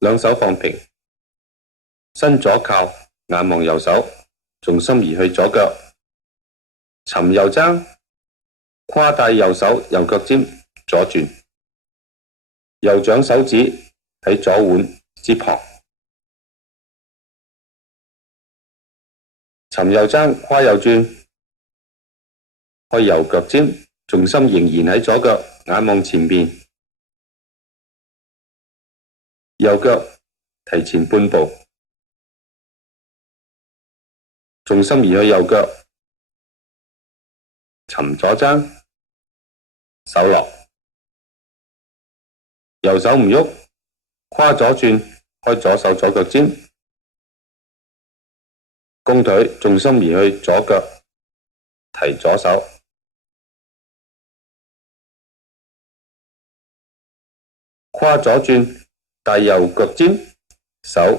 兩手放平，身左靠，眼望右手，重心移去左腳，尋右踭，跨帶右手右腳尖左轉，右掌手指喺左腕之旁，尋右踭跨右轉，開右腳尖，重心仍然喺左腳，眼望前面，右腳提前半步，重心移去右腳，尋左踭，手落，右手唔喐，跨左轉，開左手左腳尖，弓腿，重心移去左腳，提左手，跨左轉，帶右腳尖，手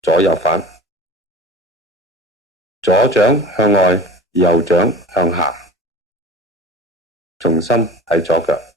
左右反，左掌向外，右掌向下，重心喺左腳。